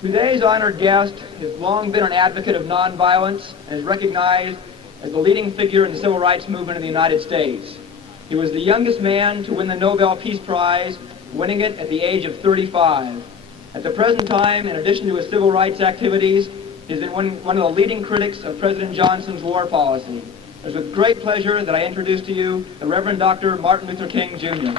Today's honored guest has long been an advocate of nonviolence and is recognized as the leading figure in the civil rights movement in the United States. He was the youngest man to win the Nobel Peace Prize, winning it at the age of 35. At the present time, in addition to his civil rights activities, he has been one of the leading critics of President Johnson's war policy. It is with great pleasure that I introduce to you the Reverend Dr. Martin Luther King, Jr.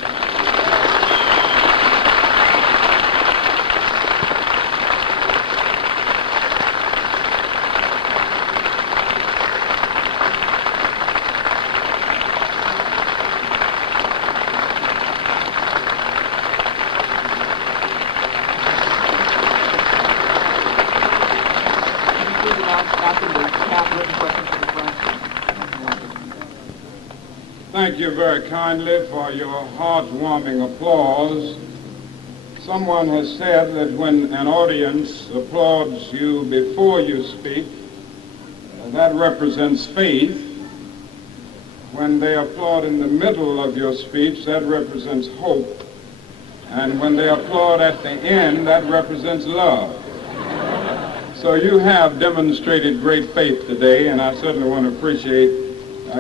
Thank you very kindly for your heartwarming applause. Someone has said that when an audience applauds you before you speak, that represents faith. When they applaud in the middle of your speech, that represents hope. And when they applaud at the end, that represents love. So you have demonstrated great faith today, and I certainly want to appreciate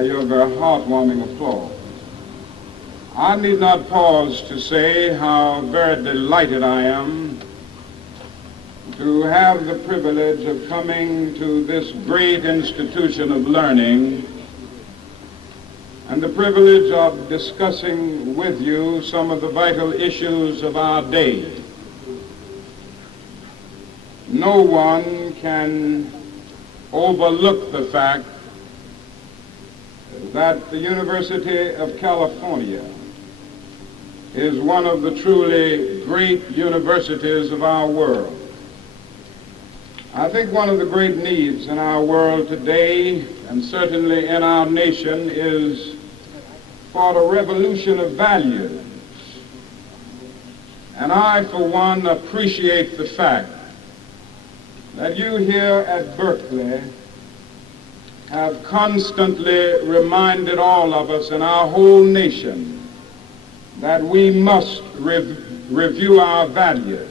your very heartwarming applause. I need not pause to say how very delighted I am to have the privilege of coming to this great institution of learning and the privilege of discussing with you some of the vital issues of our day. No one can overlook the fact that the University of California is one of the truly great universities of our world. I think one of the great needs in our world today, and certainly in our nation, is for the revolution of values. And I, for one, appreciate the fact that you here at Berkeley have constantly reminded all of us in our whole nation that we must review our values.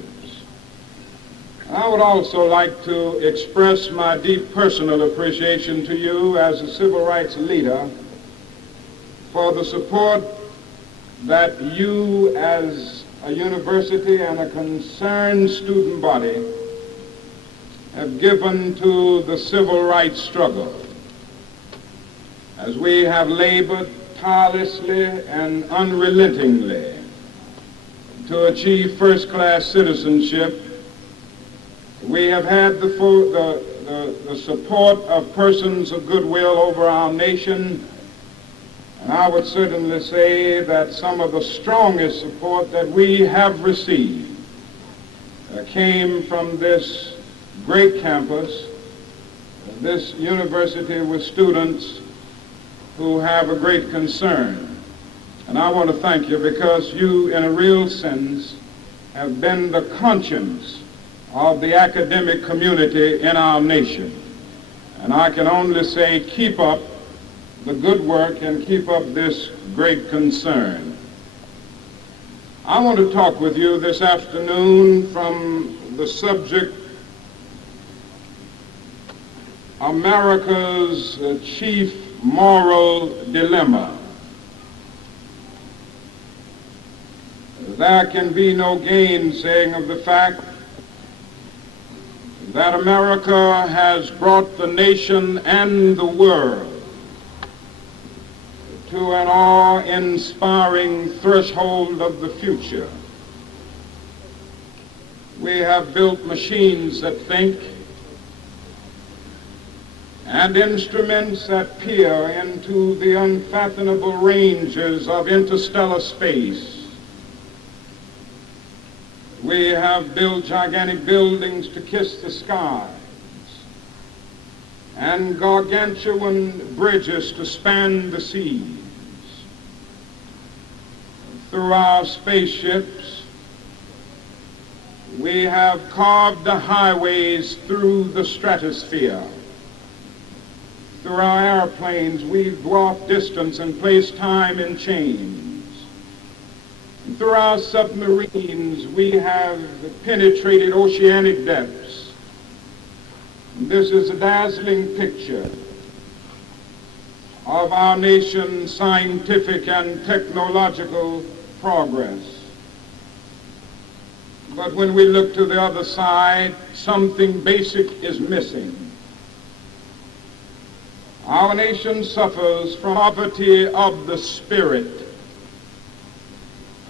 I would also like to express my deep personal appreciation to you as a civil rights leader for the support that you as a university and a concerned student body have given to the civil rights struggle, as we have labored tirelessly and unrelentingly to achieve first-class citizenship. We have had the support of persons of goodwill over our nation, and I would certainly say that some of the strongest support that we have received came from this great campus, this university with students who have a great concern. And I want to thank you because you, in a real sense, have been the conscience of the academic community in our nation. And I can only say, keep up the good work and keep up this great concern. I want to talk with you this afternoon from the subject America's chief moral dilemma. There can be no gainsaying of the fact that America has brought the nation and the world to an awe-inspiring threshold of the future. We have built machines that think and instruments that peer into the unfathomable ranges of interstellar space. We have built gigantic buildings to kiss the skies and gargantuan bridges to span the seas. Through our spaceships, we have carved the highways through the stratosphere. Through our airplanes, we've dwarfed distance and placed time in chains. Through our submarines, we have penetrated oceanic depths. This is a dazzling picture of our nation's scientific and technological progress. But when we look to the other side, something basic is missing. Our nation suffers from poverty of the spirit,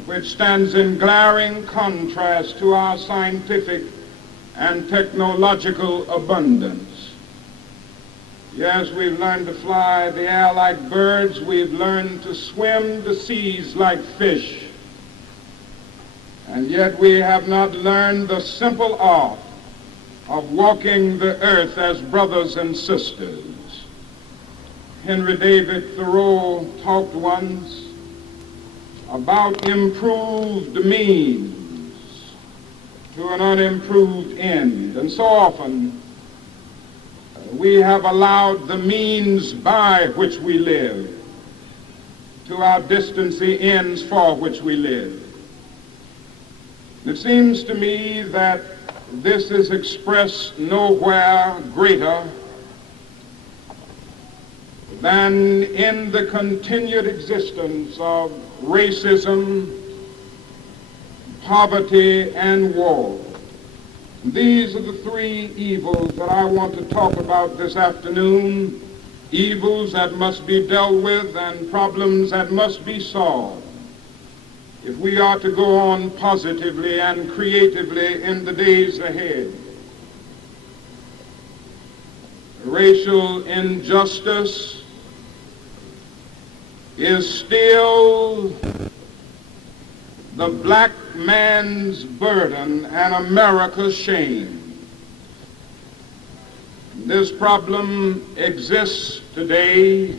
which stands in glaring contrast to our scientific and technological abundance. Yes, we've learned to fly the air like birds. We've learned to swim the seas like fish. And yet we have not learned the simple art of walking the earth as brothers and sisters. Henry David Thoreau talked once about improved means to an unimproved end. And so often we have allowed the means by which we live to outdistance the ends for which we live. It seems to me that this is expressed nowhere greater than in the continued existence of racism, poverty, and war. These are the three evils that I want to talk about this afternoon, evils that must be dealt with and problems that must be solved if we are to go on positively and creatively in the days ahead. Racial injustice is still the black man's burden and America's shame. This problem exists today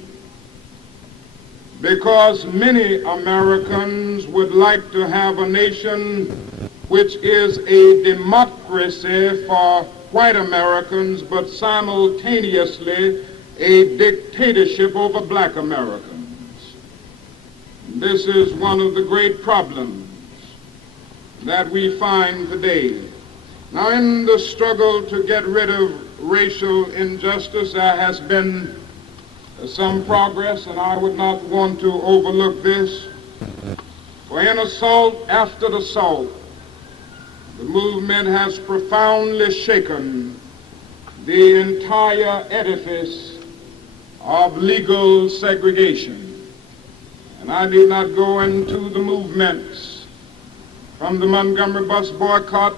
because many Americans would like to have a nation which is a democracy for white Americans, but simultaneously a dictatorship over black Americans. This is one of the great problems that we find today. Now, in the struggle to get rid of racial injustice, there has been some progress, and I would not want to overlook this. For in assault after assault, the movement has profoundly shaken the entire edifice of legal segregation. And I need not go into the movements from the Montgomery bus boycott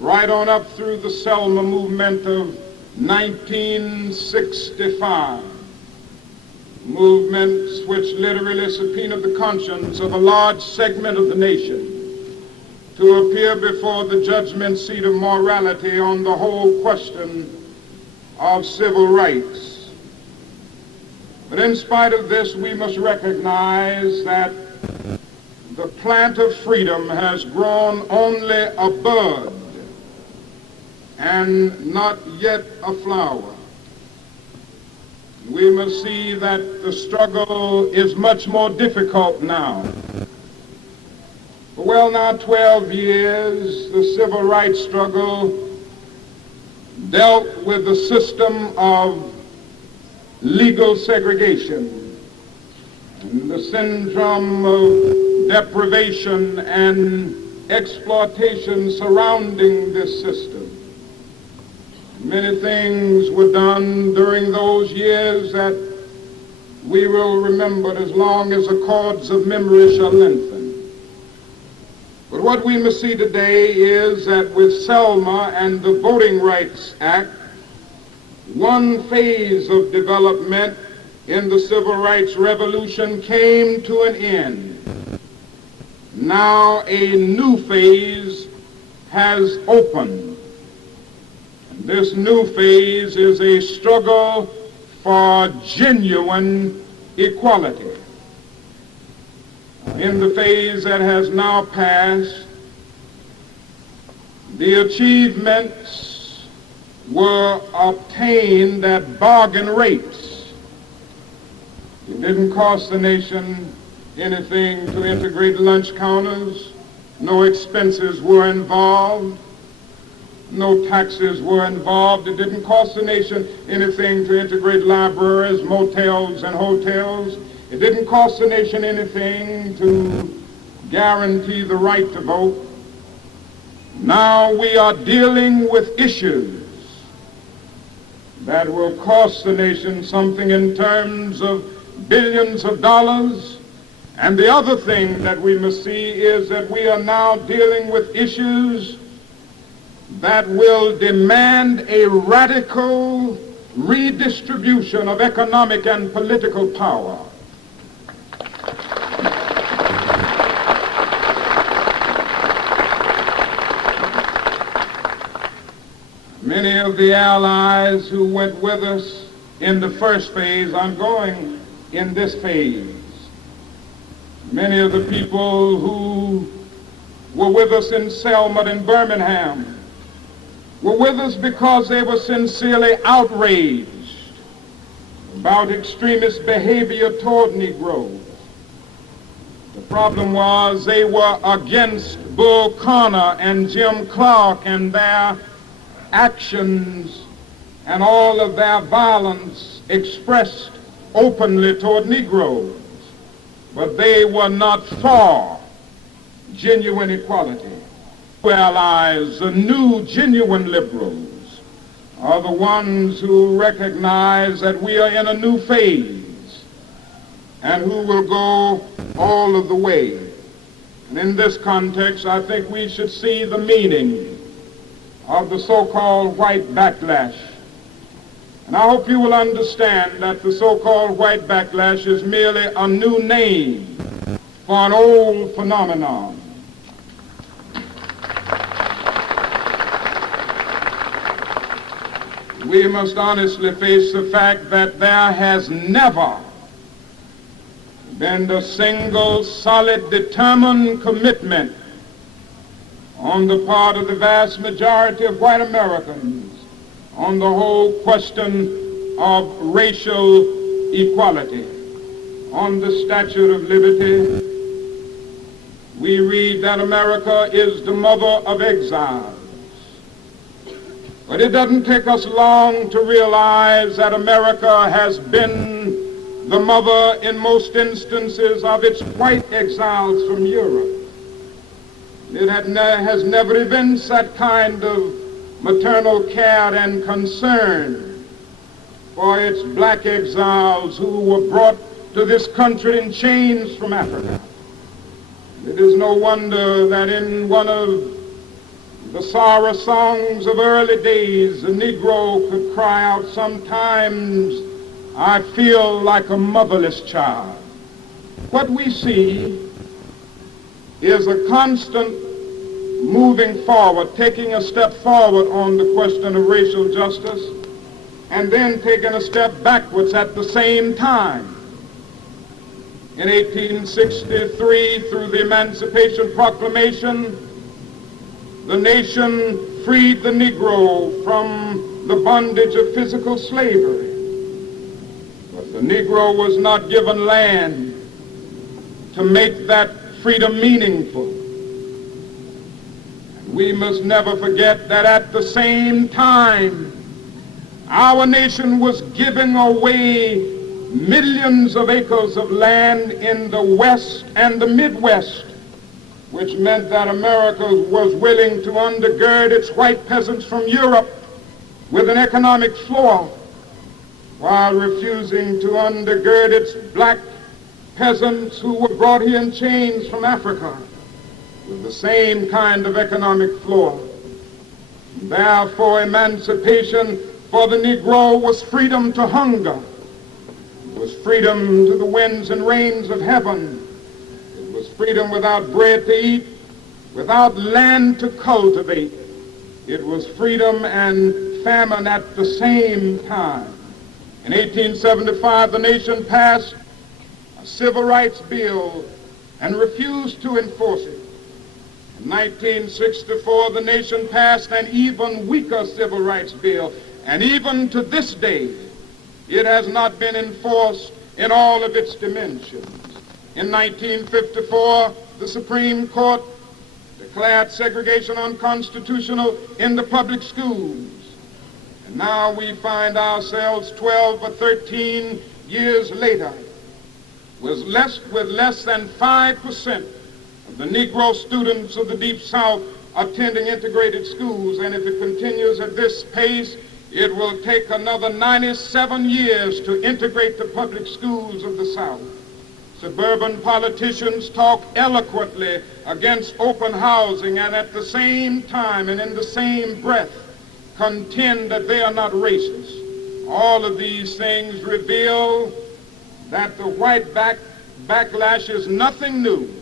right on up through the Selma movement of 1965. Movements which literally subpoenaed the conscience of a large segment of the nation to appear before the judgment seat of morality on the whole question of civil rights. But in spite of this, we must recognize that the plant of freedom has grown only a bud and not yet a flower. We must see that the struggle is much more difficult now. For well now 12 years, the civil rights struggle dealt with the system of legal segregation and the syndrome of deprivation and exploitation surrounding this system. Many things were done during those years that we will remember as long as the cords of memory shall lengthen. But what we must see today is that with Selma and the Voting Rights Act, one phase of development in the civil rights revolution came to an end. Now a new phase has opened. This new phase is a struggle for genuine equality. In the phase that has now passed, the achievements were obtained at bargain rates. It didn't cost the nation anything to integrate lunch counters. No expenses were involved. No taxes were involved. It didn't cost the nation anything to integrate libraries, motels, and hotels. It didn't cost the nation anything to guarantee the right to vote. Now we are dealing with issues that will cost the nation something in terms of billions of dollars. And the other thing that we must see is that we are now dealing with issues that will demand a radical redistribution of economic and political power. Many of the allies who went with us in the first phase are going in this phase. Many of the people who were with us in Selma and Birmingham were with us because they were sincerely outraged about extremist behavior toward Negroes. The problem was they were against Bull Connor and Jim Clark and their actions and all of their violence expressed openly toward Negroes. But they were not for genuine equality. Allies, the new genuine liberals, are the ones who recognize that we are in a new phase and who will go all of the way. And in this context, I think we should see the meaning of the so-called white backlash. And I hope you will understand that the so-called white backlash is merely a new name for an old phenomenon. We must honestly face the fact that there has never been the single solid, determined commitment on the part of the vast majority of white Americans on the whole question of racial equality. On the Statute of Liberty, we read that America is the mother of exiles. But it doesn't take us long to realize that America has been the mother in most instances of its white exiles from Europe. It has never evinced that kind of maternal care and concern for its black exiles who were brought to this country in chains from Africa. It is no wonder that in one of the sorrow songs of early days, the Negro could cry out, "Sometimes I feel like a motherless child." What we see is a constant moving forward, taking a step forward on the question of racial justice, and then taking a step backwards at the same time. In 1863, through the Emancipation Proclamation, the nation freed the Negro from the bondage of physical slavery. But the Negro was not given land to make that freedom meaningful. We must never forget that at the same time, our nation was giving away millions of acres of land in the West and the Midwest, which meant that America was willing to undergird its white peasants from Europe with an economic floor, while refusing to undergird its black peasants who were brought here in chains from Africa with the same kind of economic floor. Therefore, emancipation for the Negro was freedom to hunger. It was freedom to the winds and rains of heaven. It was freedom without bread to eat, without land to cultivate. It was freedom and famine at the same time. In 1875, the nation passed a civil rights bill and refused to enforce it. In 1964, the nation passed an even weaker civil rights bill, and even to this day, it has not been enforced in all of its dimensions. In 1954, the Supreme Court declared segregation unconstitutional in the public schools. And now we find ourselves 12 or 13 years later with less than 5% of the Negro students of the Deep South attending integrated schools. And if it continues at this pace, it will take another 97 years to integrate the public schools of the South. Suburban politicians talk eloquently against open housing and at the same time and in the same breath contend that they are not racist. All of these things reveal that the white backlash is nothing new.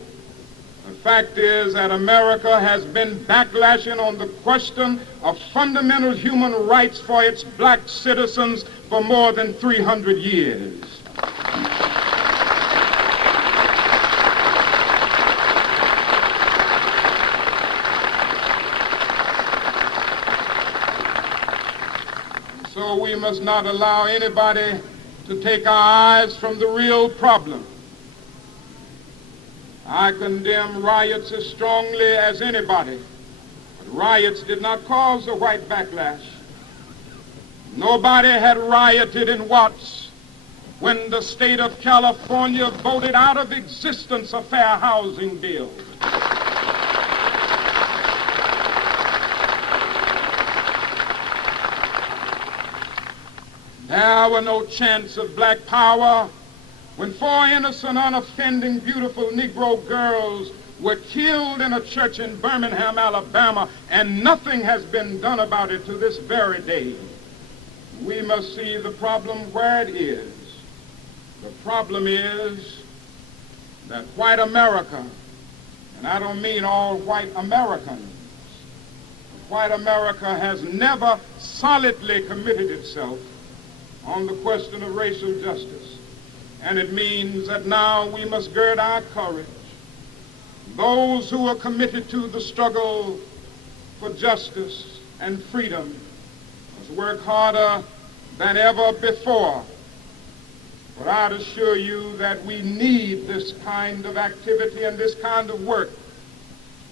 The fact is that America has been backlashing on the question of fundamental human rights for its black citizens for more than 300 years. So we must not allow anybody to take our eyes from the real problem. I condemn riots as strongly as anybody, but riots did not cause the white backlash. Nobody had rioted in Watts when the state of California voted out of existence a fair housing bill. There were no chance of black power when 4 innocent, unoffending, beautiful Negro girls were killed in a church in Birmingham, Alabama, and nothing has been done about it to this very day. We must see the problem where it is. The problem is that white America, and I don't mean all white Americans, white America has never solidly committed itself on the question of racial justice. And it means that now we must gird our courage. Those who are committed to the struggle for justice and freedom must work harder than ever before. But I'd assure you that we need this kind of activity and this kind of work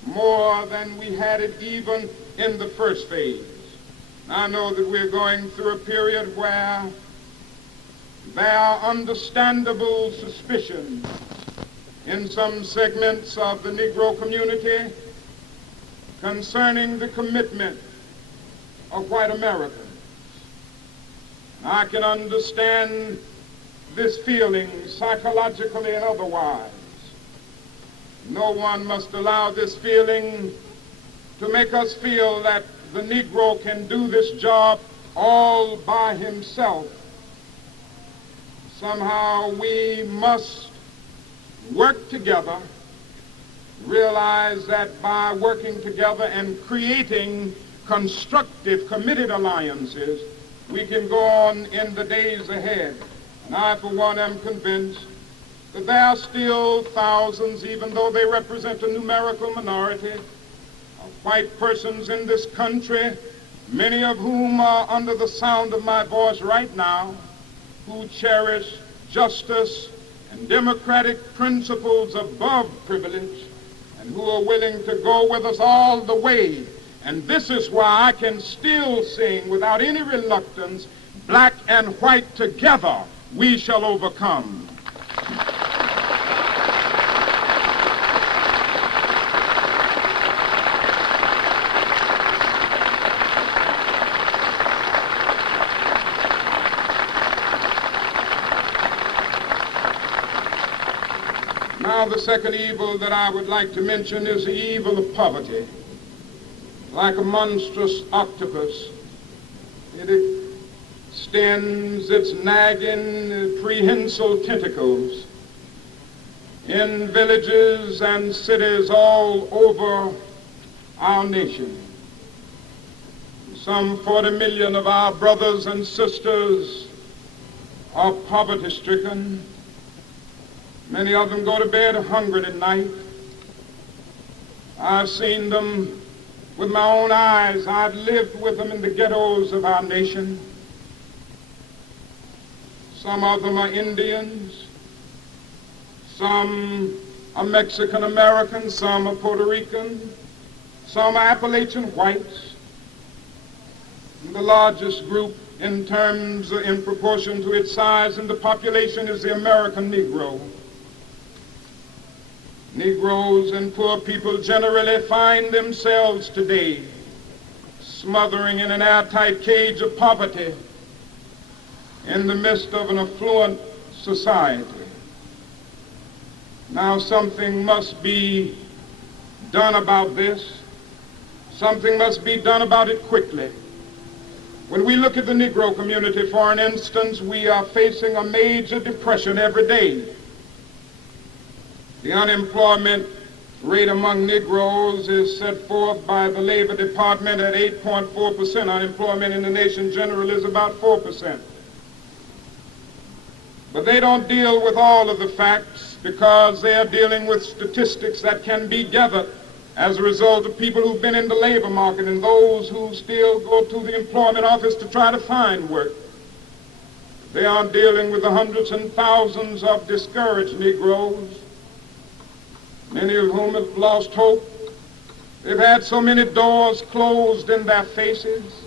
more than we had it even in the first phase. I know that we're going through a period where there are understandable suspicions in some segments of the Negro community concerning the commitment of white Americans. I can understand this feeling psychologically and otherwise. No one must allow this feeling to make us feel that the Negro can do this job all by himself. Somehow we must work together, realize that by working together and creating constructive, committed alliances, we can go on in the days ahead. And I, for one, am convinced that there are still thousands, even though they represent a numerical minority, of white persons in this country, many of whom are under the sound of my voice right now, who cherish justice and democratic principles above privilege, and who are willing to go with us all the way. And this is why I can still sing without any reluctance, black and white together we shall overcome. Now, the second evil that I would like to mention is the evil of poverty. Like a monstrous octopus, it extends its nagging, prehensile tentacles in villages and cities all over our nation. Some 40 million of our brothers and sisters are poverty-stricken. Many of them go to bed hungry at night. I've seen them with my own eyes. I've lived with them in the ghettos of our nation. Some of them are Indians. Some are Mexican American, some are Puerto Rican, some are Appalachian whites. The largest group in proportion to its size in the population is the American Negro. Negroes and poor people generally find themselves today smothering in an airtight cage of poverty in the midst of an affluent society. Now something must be done about this. Something must be done about it quickly. When we look at the Negro community, for an instance, we are facing a major depression every day. The unemployment rate among Negroes is set forth by the Labor Department at 8.4%. Unemployment in the nation generally is about 4%. But they don't deal with all of the facts because they are dealing with statistics that can be gathered as a result of people who've been in the labor market and those who still go to the employment office to try to find work. They aren't dealing with the hundreds and thousands of discouraged Negroes, many of whom have lost hope. They've had so many doors closed in their faces.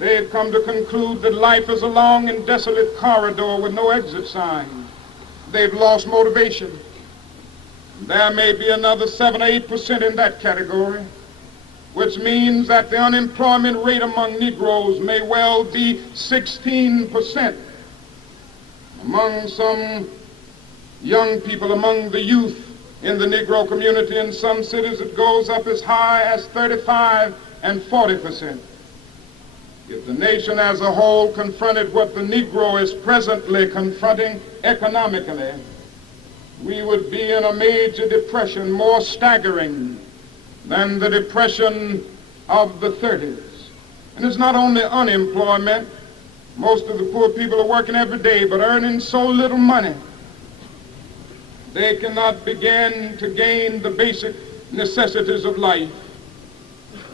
They've come to conclude that life is a long and desolate corridor with no exit sign. They've lost motivation. There may be another 7 or 8% in that category, which means that the unemployment rate among Negroes may well be 16%. Among some young people, among the youth in the Negro community in some cities, it goes up as high as 35 and 40%. If the nation as a whole confronted what the Negro is presently confronting economically, we would be in a major depression more staggering than the depression of the 30s. And it's not only unemployment. Most of the poor people are working every day but earning so little money they cannot begin to gain the basic necessities of life.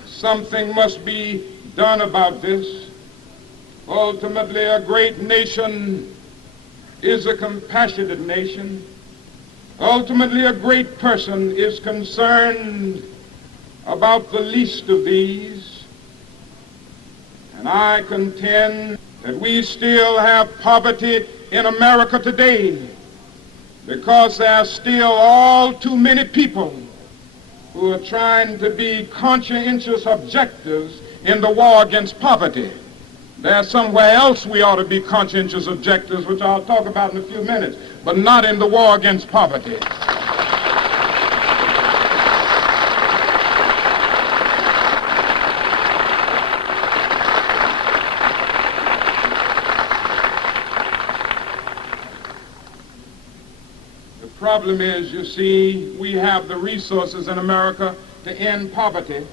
Something must be done about this. Ultimately, a great nation is a compassionate nation. Ultimately, a great person is concerned about the least of these. And I contend that we still have poverty in America today because there are still all too many people who are trying to be conscientious objectives in the war against poverty. There's somewhere else we ought to be conscientious objectives, which I'll talk about in a few minutes, but not in the war against poverty. The problem is, you see, we have the resources in America to end poverty.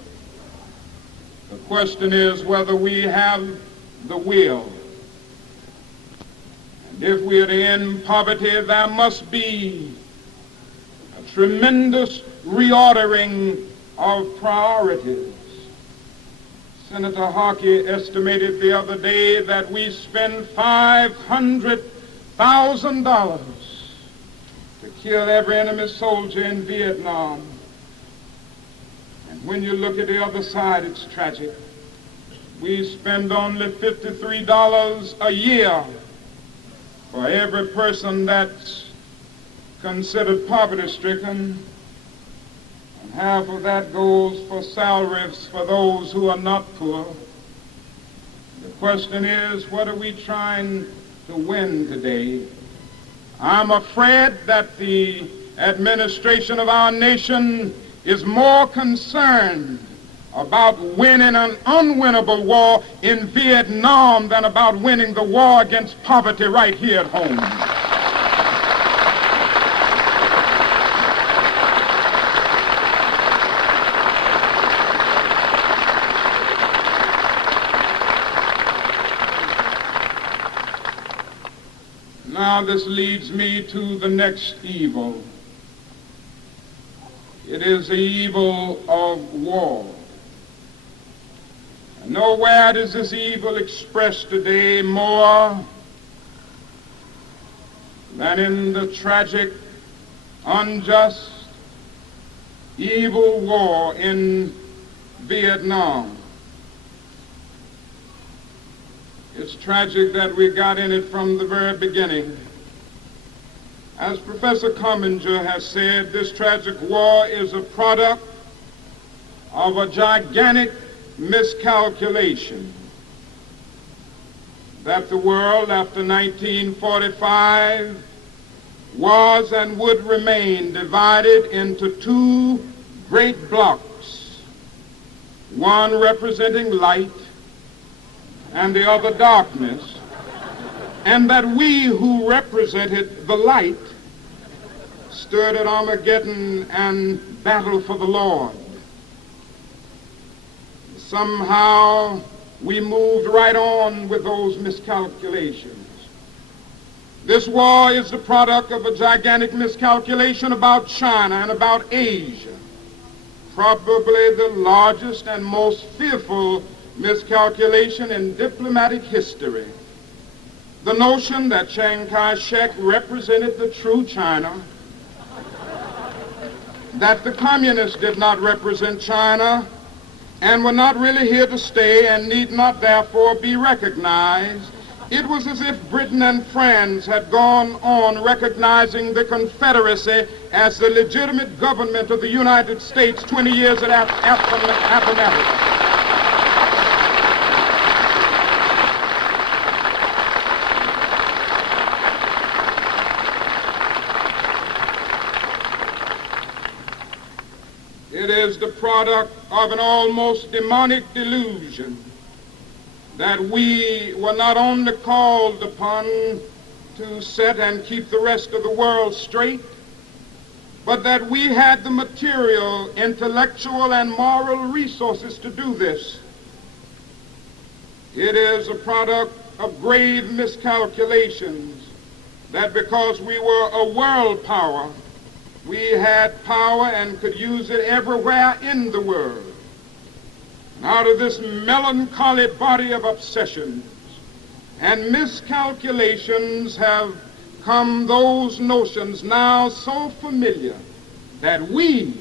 The question is whether we have the will. And if we are to end poverty, there must be a tremendous reordering of priorities. Senator Harkey estimated the other day that we spend $500,000 to kill every enemy soldier in Vietnam. And when you look at the other side, it's tragic. We spend only $53 a year for every person that's considered poverty-stricken, and half of that goes for salaries for those who are not poor. The question is, what are we trying to win today? I'm afraid that the administration of our nation is more concerned about winning an unwinnable war in Vietnam than about winning the war against poverty right here at home. Now this leads me to the next evil. It is the evil of war. And nowhere is this evil expressed today more than in the tragic unjust, evil war in Vietnam. It's tragic that we got in it from the very beginning. As Professor Comminger has said, this tragic war is a product of a gigantic miscalculation that the world after 1945 was and would remain divided into two great blocks, one representing light and the other darkness, and that we who represented the light stood at Armageddon and battled for the Lord. Somehow we moved right on with those miscalculations. This war is the product of a gigantic miscalculation about China and about Asia, probably the largest and most fearful miscalculation in diplomatic history. The notion that Chiang Kai-shek represented the true China, that the communists did not represent China and were not really here to stay and need not therefore be recognized. It was as if Britain and France had gone on recognizing the Confederacy as the legitimate government of the United States 20 years after Appomattox. It is the product of an almost demonic delusion that we were not only called upon to set and keep the rest of the world straight, but that we had the material, intellectual, and moral resources to do this. It is a product of grave miscalculations that because we were a world power, we had power and could use it everywhere in the world. And out of this melancholy body of obsessions and miscalculations have come those notions now so familiar that we,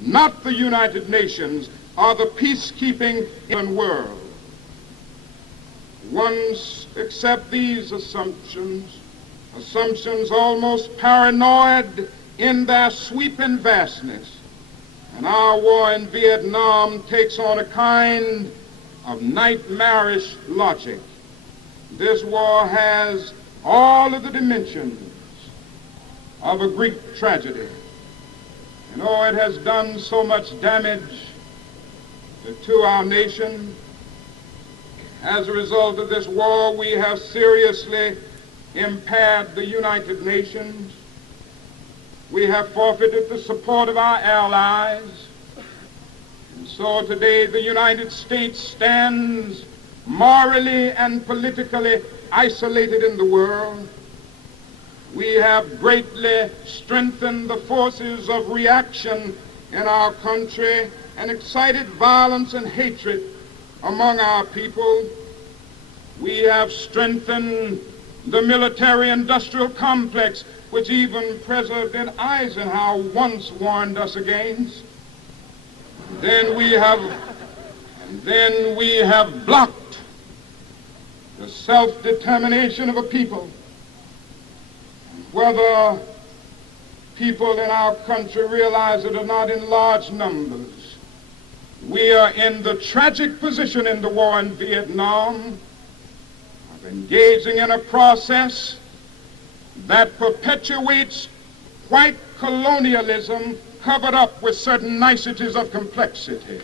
not the United Nations, are the peacekeeping world. Once accept these assumptions almost paranoid in their sweeping vastness, and our war in Vietnam takes on a kind of nightmarish logic. This war has all of the dimensions of a Greek tragedy. And oh, it has done so much damage to our nation. As a result of this war, we have seriously impaired the United Nations. We have forfeited the support of our allies. And so today the United States stands morally and politically isolated in the world. We have greatly strengthened the forces of reaction in our country and excited violence and hatred among our people. We have strengthened the military-industrial complex, which even President Eisenhower once warned us against. Then we have blocked the self-determination of a people. Whether people in our country realize it or not in large numbers, we are in the tragic position in the war in Vietnam of engaging in a process that perpetuates white colonialism covered up with certain niceties of complexity.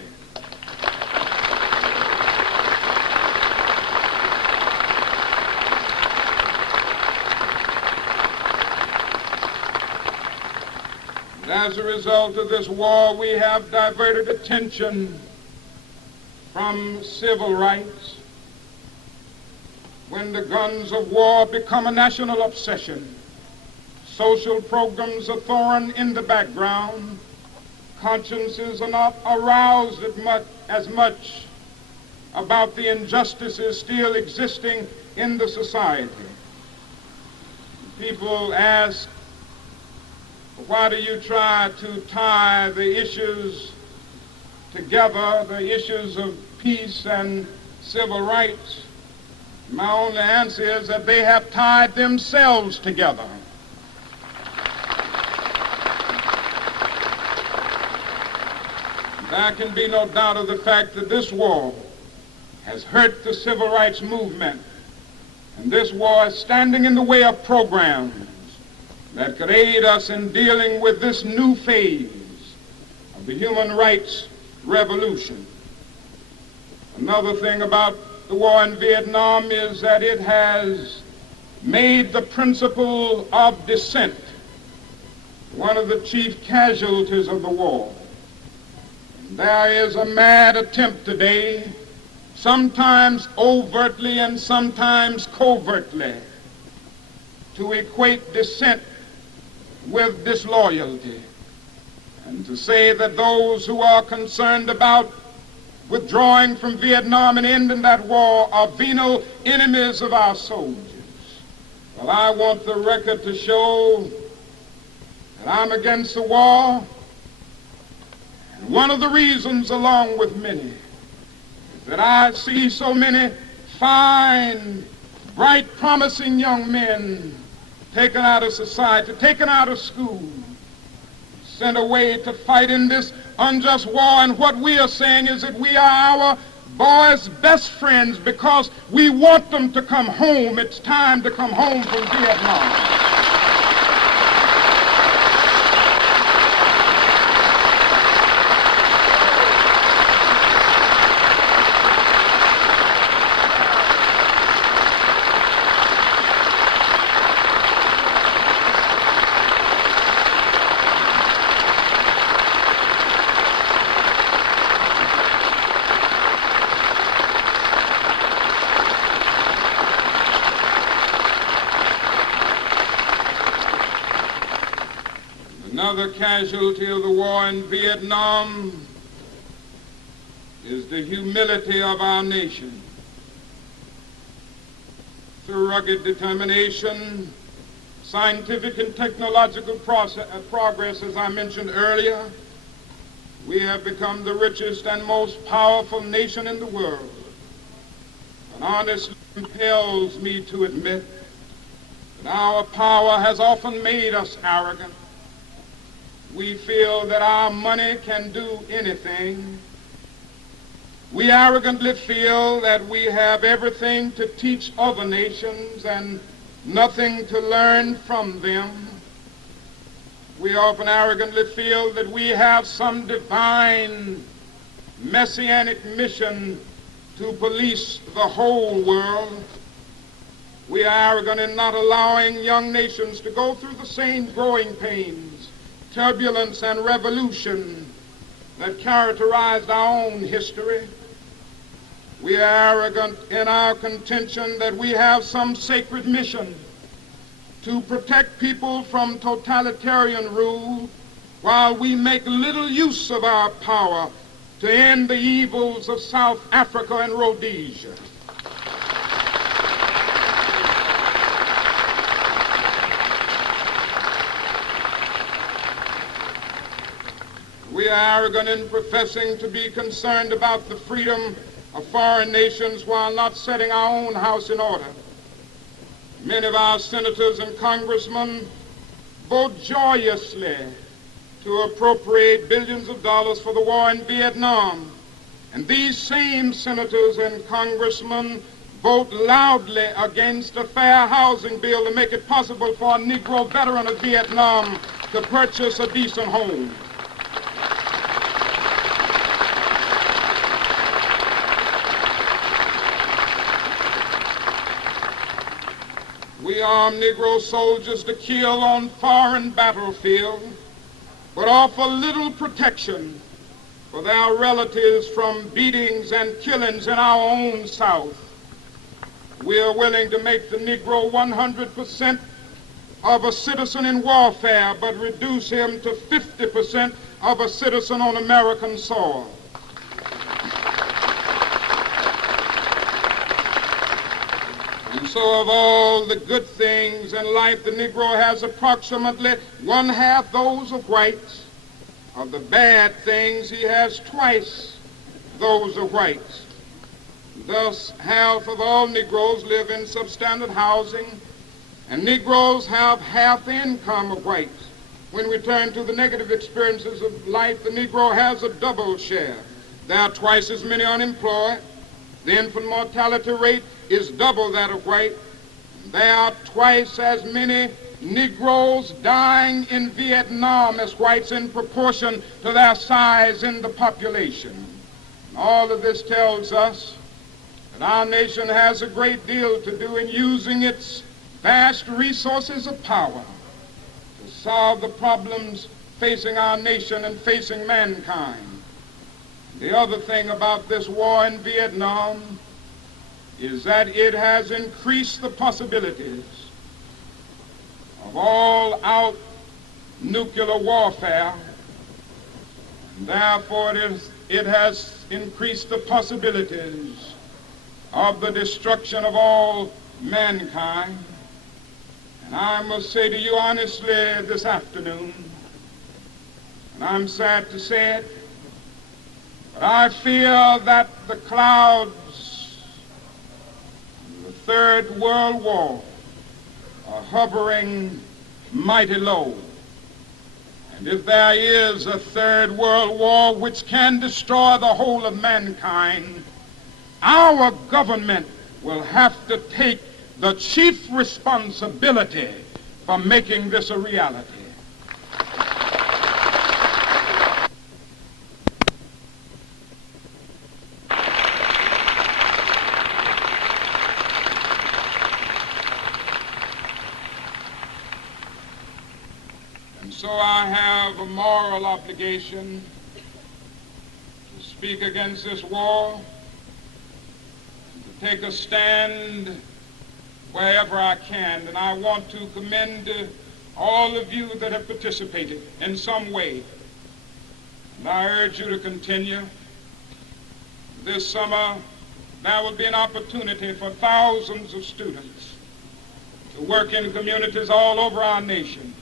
And as a result of this war, we have diverted attention from civil rights. When the guns of war become a national obsession, social programs are thrown in the background, consciences are not aroused as much about the injustices still existing in the society. People ask, Why do you try to tie the issues together, the issues of peace and civil rights? My only answer is that they have tied themselves together. There can be no doubt of the fact that this war has hurt the civil rights movement, and this war is standing in the way of programs that could aid us in dealing with this new phase of the human rights revolution. Another thing about the war in Vietnam is that it has made the principle of dissent one of the chief casualties of the war. There is a mad attempt today, sometimes overtly and sometimes covertly, to equate dissent with disloyalty, and to say that those who are concerned about withdrawing from Vietnam and ending that war are venal enemies of our soldiers. Well, I want the record to show that I'm against the war. One of the reasons, along with many, is that I see so many fine, bright, promising young men taken out of society, taken out of school, sent away to fight in this unjust war. And what we are saying is that we are our boys' best friends because we want them to come home. It's time to come home from Vietnam. Another casualty of the war in Vietnam is the humility of our nation. Through rugged determination, scientific and technological progress, as I mentioned earlier, we have become the richest and most powerful nation in the world. And honestly compels me to admit that our power has often made us arrogant. We feel that our money can do anything. We arrogantly feel that we have everything to teach other nations and nothing to learn from them. We often arrogantly feel that we have some divine messianic mission to police the whole world. We are arrogant in not allowing young nations to go through the same growing pains, turbulence, and revolution that characterized our own history. We are arrogant in our contention that we have some sacred mission to protect people from totalitarian rule while we make little use of our power to end the evils of South Africa and Rhodesia. We are arrogant in professing to be concerned about the freedom of foreign nations while not setting our own house in order. Many of our senators and congressmen vote joyously to appropriate billions of dollars for the war in Vietnam. And these same senators and congressmen vote loudly against a fair housing bill to make it possible for a Negro veteran of Vietnam to purchase a decent home. We arm Negro soldiers to kill on foreign battlefields, but offer little protection for their relatives from beatings and killings in our own South. We are willing to make the Negro 100% of a citizen in warfare, but reduce him to 50% of a citizen on American soil. And so of all the good things in life, the Negro has approximately one half those of whites. Of the bad things, he has twice those of whites. Thus, half of all Negroes live in substandard housing, and Negroes have half the income of whites. When we turn to the negative experiences of life, the Negro has a double share. There are twice as many unemployed. The infant mortality rate is double that of white. There are twice as many Negroes dying in Vietnam as whites in proportion to their size in the population. And all of this tells us that our nation has a great deal to do in using its vast resources of power to solve the problems facing our nation and facing mankind. The other thing about this war in Vietnam is that it has increased the possibilities of all-out nuclear warfare, and therefore it has increased the possibilities of the destruction of all mankind. And I must say to you honestly this afternoon, and I'm sad to say it, but I fear that the clouds of the Third World War are hovering mighty low. And if there is a Third World War which can destroy the whole of mankind, our government will have to take the chief responsibility for making this a reality. And so I have a moral obligation to speak against this war, to take a stand wherever I can. And I want to commend all of you that have participated in some way. And I urge you to continue. This summer, there will be an opportunity for thousands of students to work in communities all over our nation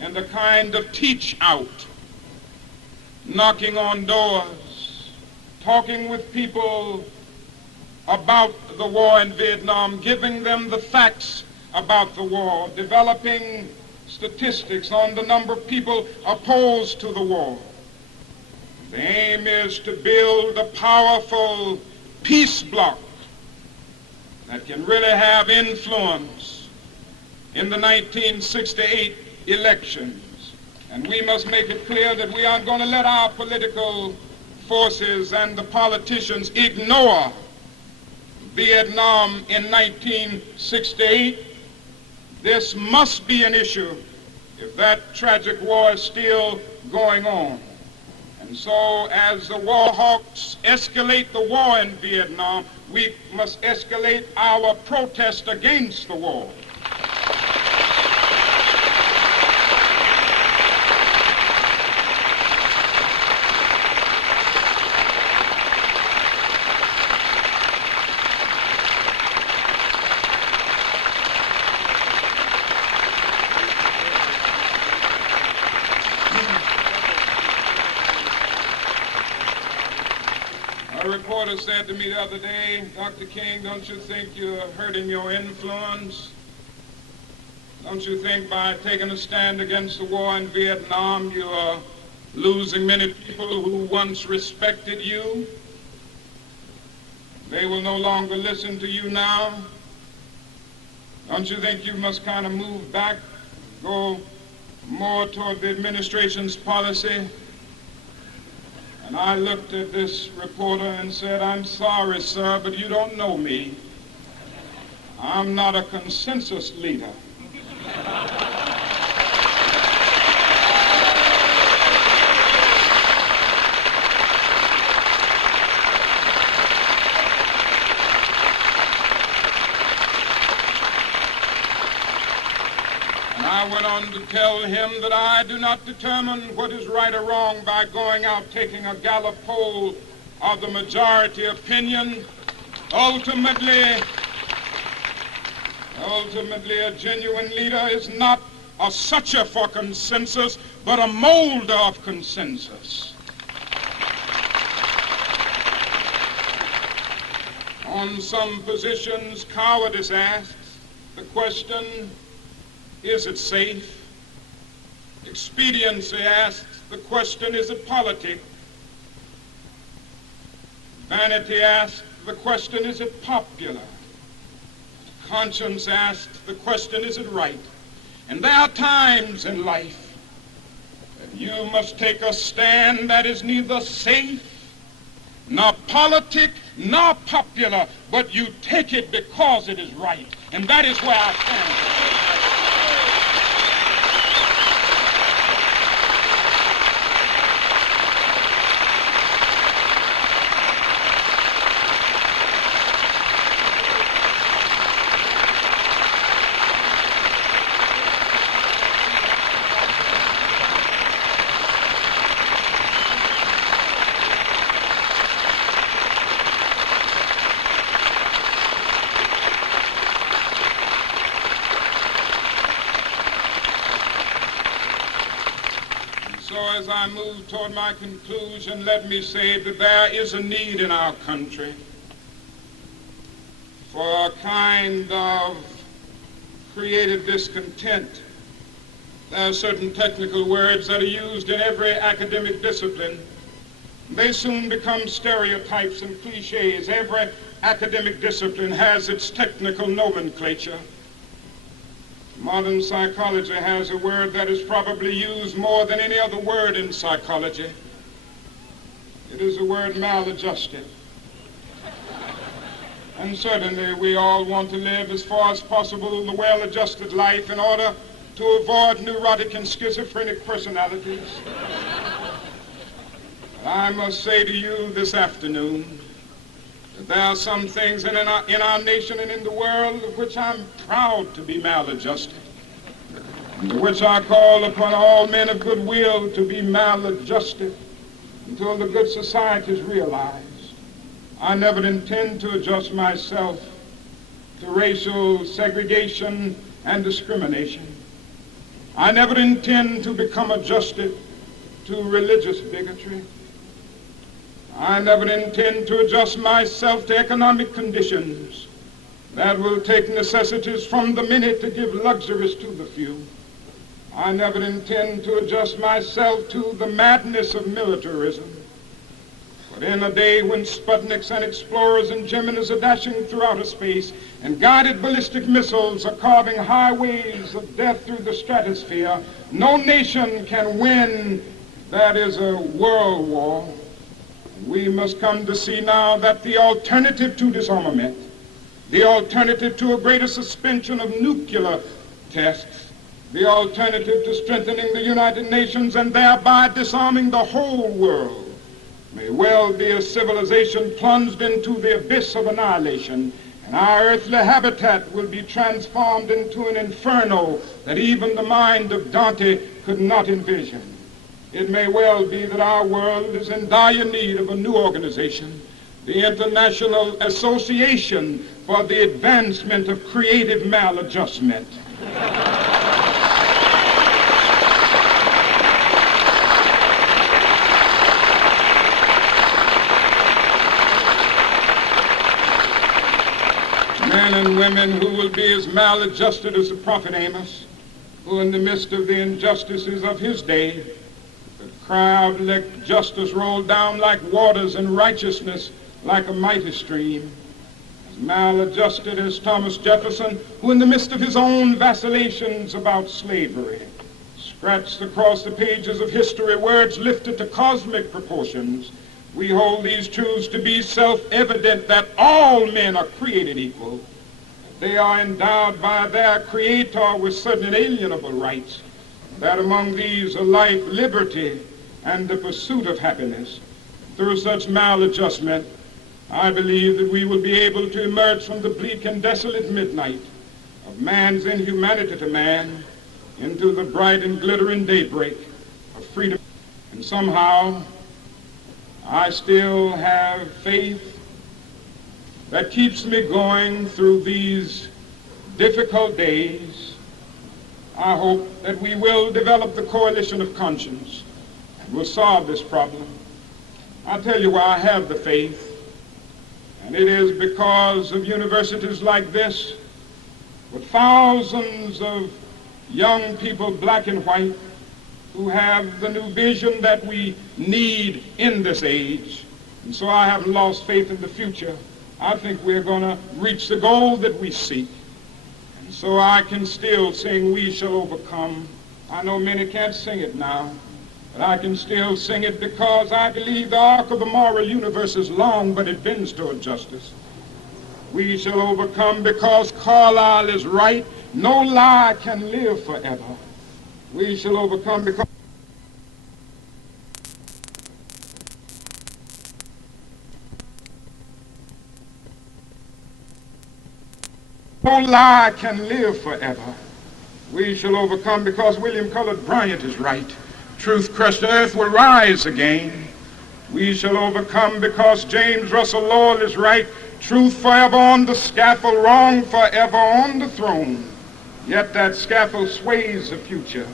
in the kind of teach out, knocking on doors, talking with people about the war in Vietnam, giving them the facts about the war, developing statistics on the number of people opposed to the war. The aim is to build a powerful peace bloc that can really have influence in the 1968 elections. And we must make it clear that we aren't going to let our political forces and the politicians ignore Vietnam in 1968. This must be an issue if that tragic war is still going on. And so as the war hawks escalate the war in Vietnam, we must escalate our protest against the war. A reporter said to me the other day, "Dr. King, don't you think you're hurting your influence? Don't you think by taking a stand against the war in Vietnam, you are losing many people who once respected you? They will no longer listen to you now. Don't you think you must kind of move back, go more toward the administration's policy?" And I looked at this reporter and said, "I'm sorry, sir, but you don't know me. I'm not a consensus leader." I went on to tell him that I do not determine what is right or wrong by going out taking a Gallup poll of the majority opinion. Ultimately, Ultimately, a genuine leader is not a searcher for consensus, but a molder of consensus. On some positions, cowardice asks the question, is it safe? Expediency asks the question, is it politic? Vanity asks the question, is it popular? Conscience asks the question, is it right? And there are times in life that you must take a stand that is neither safe, nor politic, nor popular, but you take it because it is right. And that is where I stand. So as I move toward my conclusion, let me say that there is a need in our country for a kind of creative discontent. There are certain technical words that are used in every academic discipline. They soon become stereotypes and cliches. Every academic discipline has its technical nomenclature. Modern psychology has a word that is probably used more than any other word in psychology. It is the word maladjusted. And certainly we all want to live as far as possible the well-adjusted life in order to avoid neurotic and schizophrenic personalities. I must say to you this afternoon that there are some things in our nation and in the world of which I'm proud to be maladjusted, and to which I call upon all men of goodwill to be maladjusted until the good society is realized. I never intend to adjust myself to racial segregation and discrimination. I never intend to become adjusted to religious bigotry. I never intend to adjust myself to economic conditions that will take necessities from the many to give luxuries to the few. I never intend to adjust myself to the madness of militarism. But in a day when Sputniks and explorers and Geminis are dashing through outer space and guided ballistic missiles are carving highways of death through the stratosphere, no nation can win. That is a world war. We must come to see now that the alternative to disarmament, the alternative to a greater suspension of nuclear tests, the alternative to strengthening the United Nations and thereby disarming the whole world, may well be a civilization plunged into the abyss of annihilation, and our earthly habitat will be transformed into an inferno that even the mind of Dante could not envision. It may well be that our world is in dire need of a new organization, the International Association for the Advancement of Creative Maladjustment. Men and women who will be as maladjusted as the prophet Amos, who in the midst of the injustices of his day cry out, let justice roll down like waters and righteousness like a mighty stream. As maladjusted as Thomas Jefferson, who in the midst of his own vacillations about slavery, scratched across the pages of history words lifted to cosmic proportions. We hold these truths to be self-evident that all men are created equal. They are endowed by their Creator with certain inalienable rights, that among these are life, liberty, and the pursuit of happiness. Through such maladjustment, I believe that we will be able to emerge from the bleak and desolate midnight of man's inhumanity to man into the bright and glittering daybreak of freedom. And somehow, I still have faith that keeps me going through these difficult days, I hope that we will develop the coalition of conscience and will solve this problem. I'll tell you why I have the faith, and it is because of universities like this, with thousands of young people, black and white, who have the new vision that we need in this age. And so I haven't lost faith in the future. I think we're going to reach the goal that we seek. And so I can still sing, "We Shall Overcome." I know many can't sing it now, but I can still sing it because I believe the arc of the moral universe is long, but it bends toward justice. We shall overcome because Carlyle is right. No lie can live forever. We shall overcome because no lie can live forever. We shall overcome because William Cullen Bryant is right. Truth crushed earth will rise again. We shall overcome because James Russell Lowell is right. Truth forever on the scaffold, wrong forever on the throne. Yet that scaffold sways the future.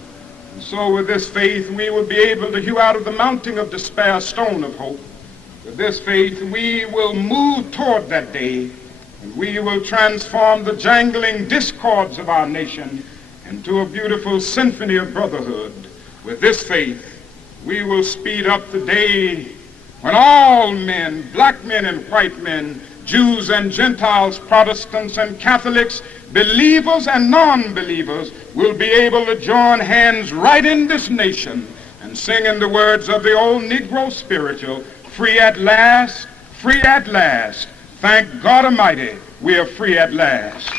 And so with this faith, we will be able to hew out of the mountain of despair a stone of hope. With this faith, we will move toward that day, and we will transform the jangling discords of our nation into a beautiful symphony of brotherhood. With this faith, we will speed up the day when all men, black men and white men, Jews and Gentiles, Protestants and Catholics, believers and non-believers, will be able to join hands right in this nation and sing in the words of the old Negro spiritual, "Free at last, free at last. Thank God Almighty, we are free at last."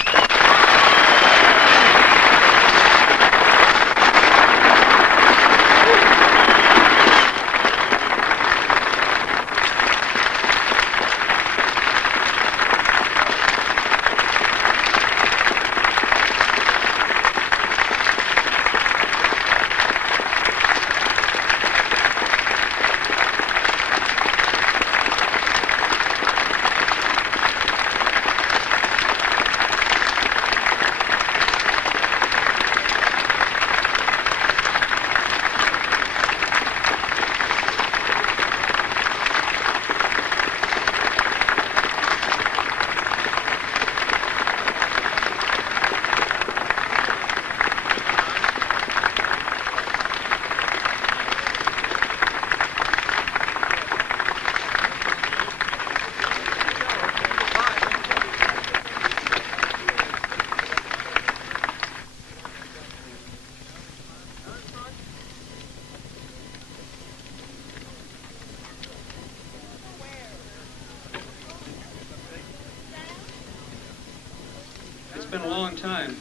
It's been a long time.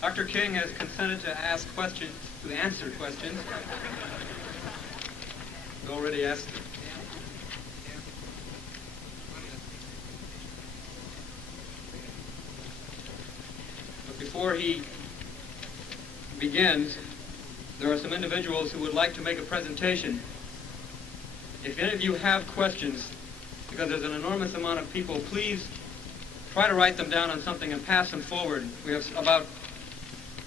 Dr. King has consented to answer questions. He already asked them. But before he begins, there are some individuals who would like to make a presentation. If any of you have questions, because there's an enormous amount of people, please try to write them down on something and pass them forward. We have about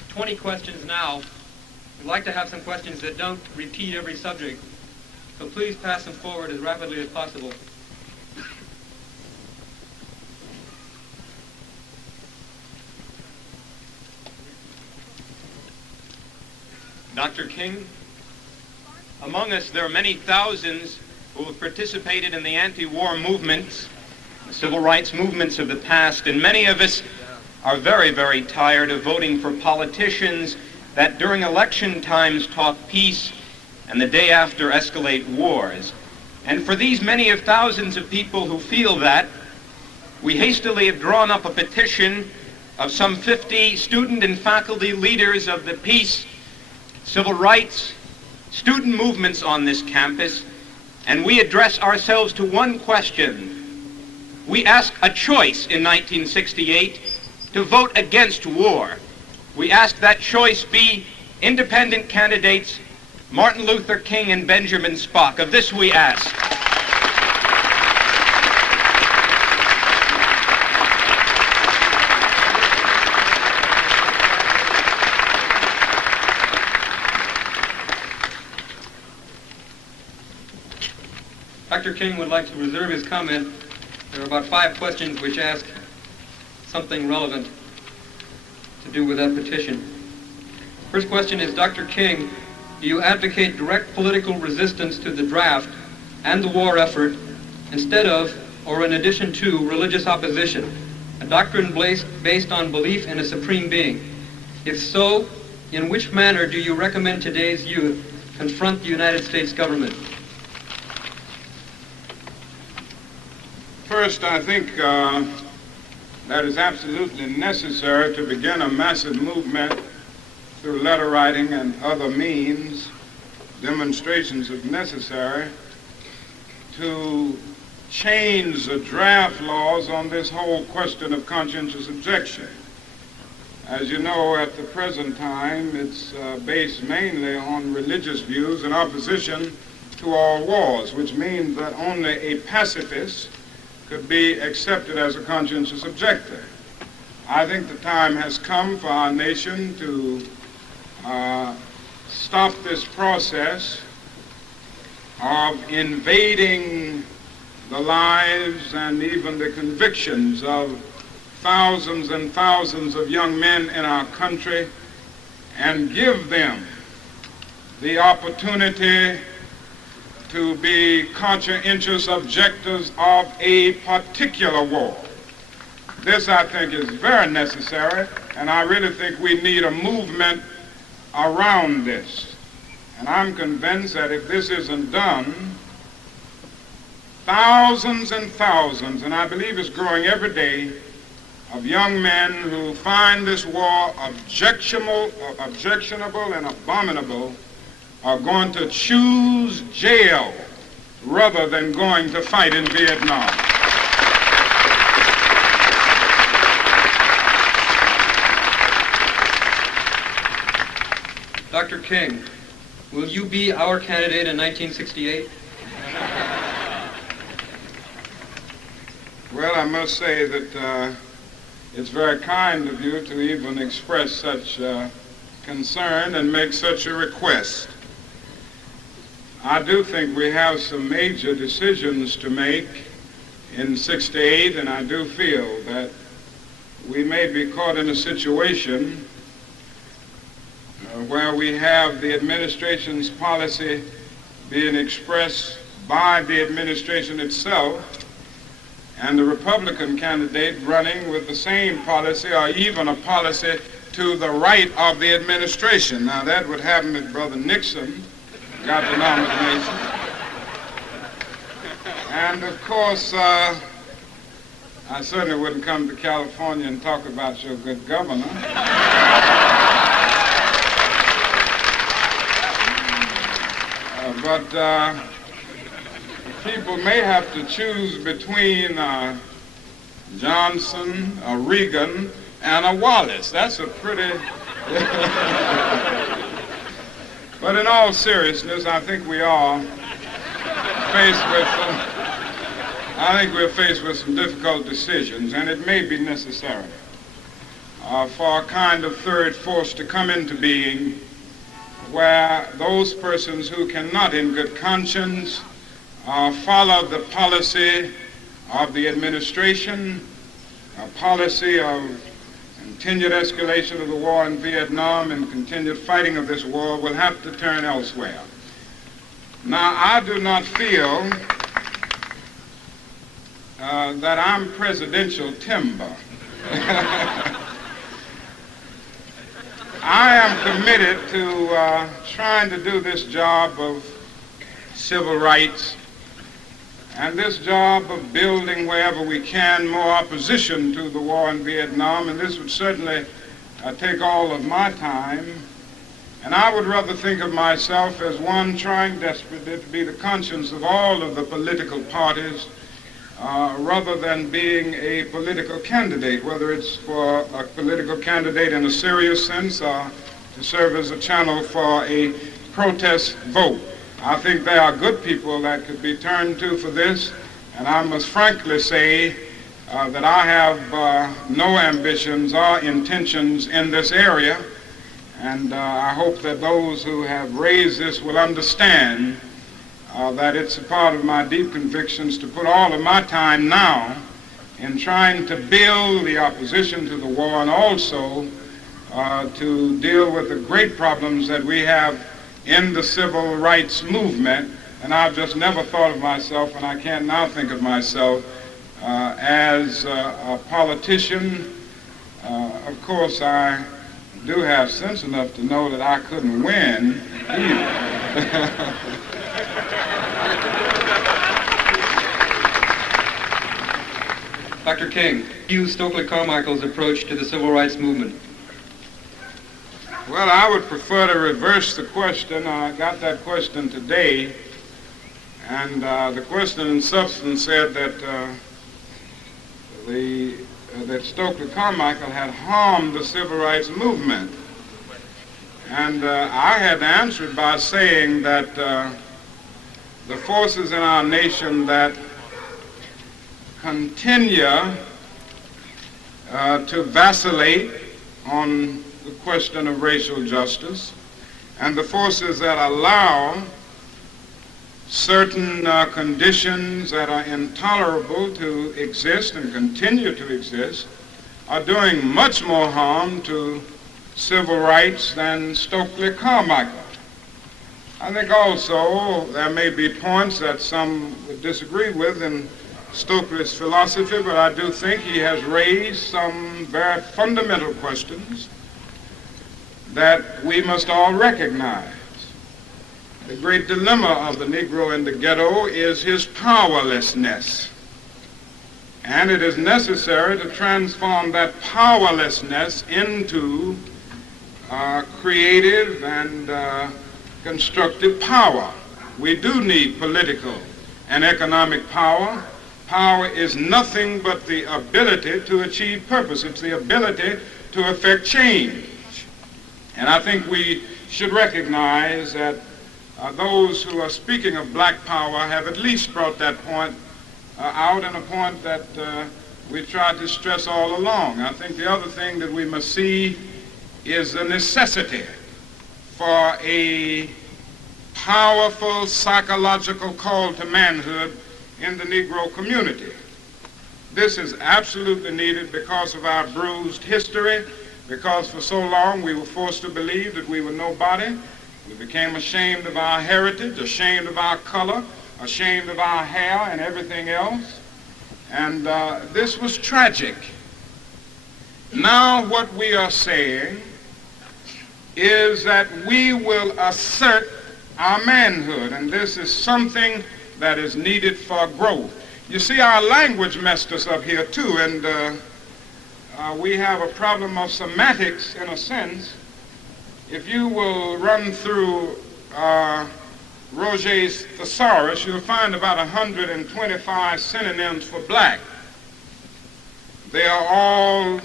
20 questions now. We'd like to have some questions that don't repeat every subject, so please pass them forward as rapidly as possible. Dr. King, among us there are many thousands who have participated in the anti-war movements, the civil rights movements of the past, and many of us are very, very tired of voting for politicians that during election times talk peace and the day after escalate wars. And for these many of thousands of people who feel that, we hastily have drawn up a petition of some 50 student and faculty leaders of the peace, civil rights, student movements on this campus, and we address ourselves to one question. We ask a choice in 1968 to vote against war. We ask that choice be independent candidates Martin Luther King and Benjamin Spock. Of this we ask. Dr. King would like to reserve his comment. There are about 5 questions which ask something relevant to do with that petition. First question is, Dr. King, do you advocate direct political resistance to the draft and the war effort instead of, or in addition to, religious opposition, a doctrine based on belief in a supreme being? If so, in which manner do you recommend today's youth confront the United States government? First, I think that it's absolutely necessary to begin a massive movement through letter writing and other means, demonstrations if necessary, to change the draft laws on this whole question of conscientious objection. As you know, at the present time, it's based mainly on religious views in opposition to all wars, which means that only a pacifist could be accepted as a conscientious objector. I think the time has come for our nation to stop this process of invading the lives and even the convictions of thousands and thousands of young men in our country and give them the opportunity to be conscientious objectors of a particular war. This, I think, is very necessary, and I really think we need a movement around this. And I'm convinced that if this isn't done, thousands and thousands, and I believe it's growing every day, of young men who find this war objectionable and abominable are going to choose jail rather than going to fight in Vietnam. Dr. King, will you be our candidate in 1968? Well, I must say that it's very kind of you to even express such concern and make such a request. I do think we have some major decisions to make in '68, and I do feel that we may be caught in a situation where we have the administration's policy being expressed by the administration itself and the Republican candidate running with the same policy or even a policy to the right of the administration. Now, that would happen if Brother Nixon got the nomination. And of course, I certainly wouldn't come to California and talk about your good governor. But people may have to choose between Johnson, a Reagan, and a Wallace. That's a pretty... But in all seriousness, I think we are faced with, we're faced with some difficult decisions, and it may be necessary for a kind of third force to come into being where those persons who cannot in good conscience follow the policy of the administration, a policy of continued escalation of the war in Vietnam and continued fighting of this war, will have to turn elsewhere. Now, I do not feel that I'm presidential timber. I am committed to trying to do this job of civil rights and this job of building wherever we can more opposition to the war in Vietnam, and this would certainly take all of my time. And I would rather think of myself as one trying desperately to be the conscience of all of the political parties rather than being a political candidate, whether it's for a political candidate in a serious sense or to serve as a channel for a protest vote. I think there are good people that could be turned to for this, and I must frankly say that I have no ambitions or intentions in this area, and I hope that those who have raised this will understand that it's a part of my deep convictions to put all of my time now in trying to build the opposition to the war and also to deal with the great problems that we have in the civil rights movement. And I've just never thought of myself, and I can't now think of myself, as a politician. Of course, I do have sense enough to know that I couldn't win either. Dr. King, you Stokely Carmichael's approach to the civil rights movement. Well, I would prefer to reverse the question. I got that question today, and the question in substance said that that Stokely Carmichael had harmed the civil rights movement. And I had to answer it by saying that the forces in our nation that continue to vacillate on the question of racial justice, and the forces that allow certain conditions that are intolerable to exist and continue to exist are doing much more harm to civil rights than Stokely Carmichael. I think also there may be points that some would disagree with in Stokely's philosophy, but I do think he has raised some very fundamental questions that we must all recognize. The great dilemma of the Negro in the ghetto is his powerlessness. And it is necessary to transform that powerlessness into creative and constructive power. We do need political and economic power. Power is nothing but the ability to achieve purpose. It's the ability to effect change. And I think we should recognize that those who are speaking of black power have at least brought that point out, and a point that we've tried to stress all along. I think the other thing that we must see is the necessity for a powerful psychological call to manhood in the Negro community. This is absolutely needed because of our bruised history, because for so long we were forced to believe that we were nobody. We became ashamed of our heritage, ashamed of our color, ashamed of our hair and everything else. And this was tragic. Now what we are saying is that we will assert our manhood, and this is something that is needed for growth. You see, our language messed us up here too, and we have a problem of semantics in a sense. If you will run through Roget's thesaurus, you'll find about 125 synonyms for black. They are all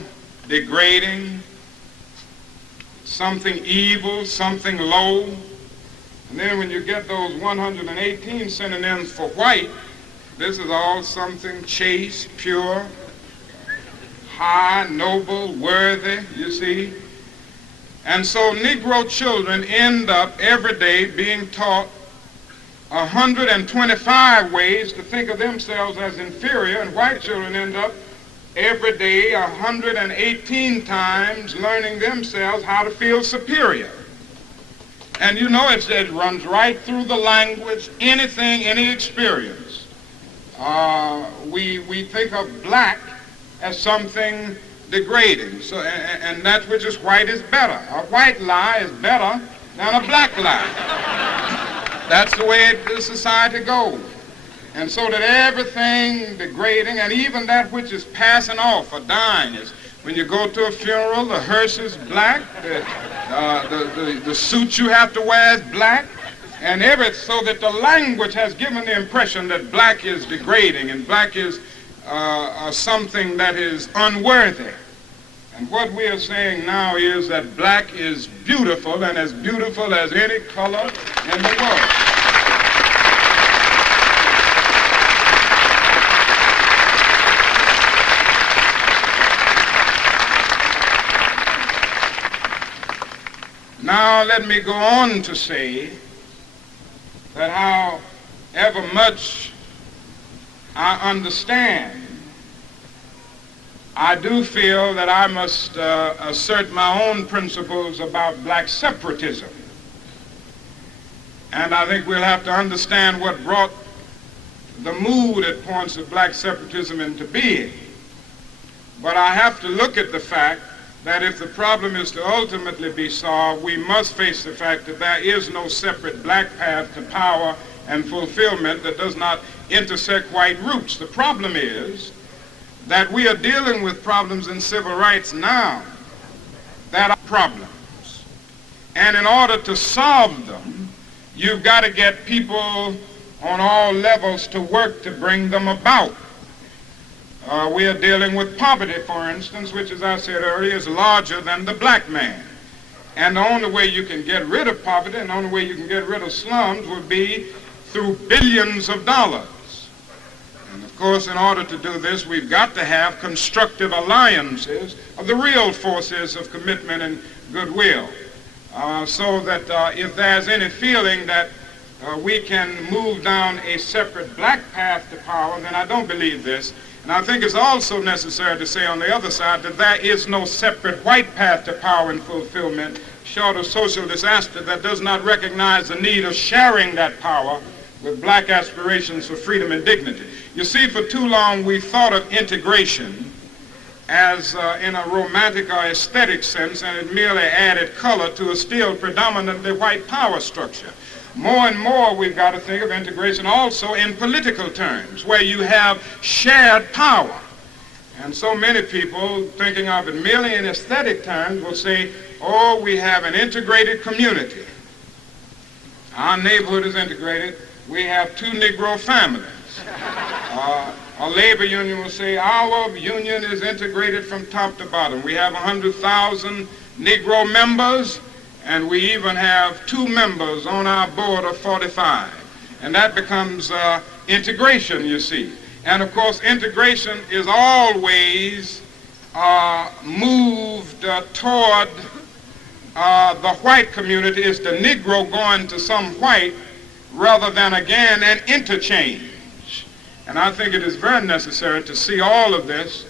degrading, something evil, something low. And then when you get those 118 synonyms for white, this is all something chaste, pure, high, noble, worthy, you see. And so Negro children end up every day being taught 125 ways to think of themselves as inferior, and white children end up every day 118 times learning themselves how to feel superior. And you know, it runs right through the language, anything, any experience. We think of black as something degrading, so, and that which is white is better. A white lie is better than a black lie. That's the way the society goes. And so that everything degrading, and even that which is passing off or dying, is when you go to a funeral, the hearse is black, the suit you have to wear is black, and so that the language has given the impression that black is degrading and black is something that is unworthy. And what we are saying now is that black is beautiful, and as beautiful as any color in the world. Now let me go on to say that however much I understand, I do feel that I must assert my own principles about black separatism. And I think we'll have to understand what brought the mood at points of black separatism into being. But I have to look at the fact that if the problem is to ultimately be solved, we must face the fact that there is no separate black path to power and fulfillment that does not intersect white roots. The problem is that we are dealing with problems in civil rights now that are problems. And in order to solve them, you've got to get people on all levels to work to bring them about. We are dealing with poverty, for instance, which, as I said earlier, is larger than the black man. And the only way you can get rid of poverty and the only way you can get rid of slums would be through billions of dollars. And of course, in order to do this, we've got to have constructive alliances of the real forces of commitment and goodwill, so that if there's any feeling that we can move down a separate black path to power, then I don't believe this. And I think it's also necessary to say on the other side that there is no separate white path to power and fulfillment, short of social disaster, that does not recognize the need of sharing that power with black aspirations for freedom and dignity. You see, for too long we've thought of integration as in a romantic or aesthetic sense, and it merely added color to a still predominantly white power structure. More and more we've got to think of integration also in political terms, where you have shared power. And so many people, thinking of it merely in aesthetic terms, will say, oh, we have an integrated community. Our neighborhood is integrated. We have 2 Negro families. A labor union will say, our union is integrated from top to bottom. We have 100,000 Negro members, and we even have 2 members on our board of 45. And that becomes integration, you see. And of course, integration is always moved toward the white community. Is the Negro going to some white rather than, again, an interchange. And I think it is very necessary to see all of this.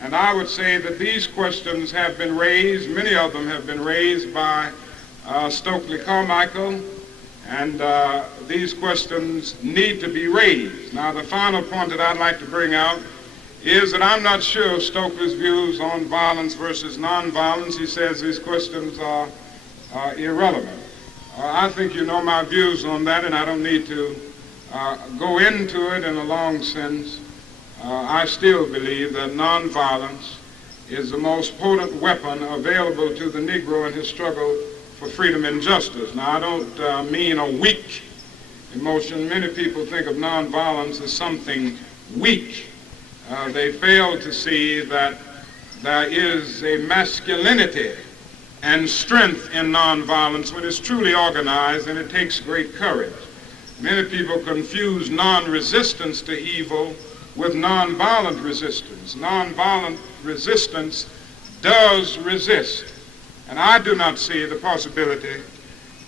And I would say that these questions have been raised, many of them have been raised by Stokely Carmichael, and these questions need to be raised. Now, the final point that I'd like to bring out is that I'm not sure of Stokely's views on violence versus nonviolence. He says these questions are irrelevant. I think you know my views on that, and I don't need to go into it in a long sense. I still believe that nonviolence is the most potent weapon available to the Negro in his struggle for freedom and justice. Now, I don't mean a weak emotion. Many people think of nonviolence as something weak. They fail to see that there is a masculinity and strength in nonviolence when it's truly organized, and it takes great courage. Many people confuse non-resistance to evil with nonviolent resistance. Nonviolent resistance does resist. And I do not see the possibility,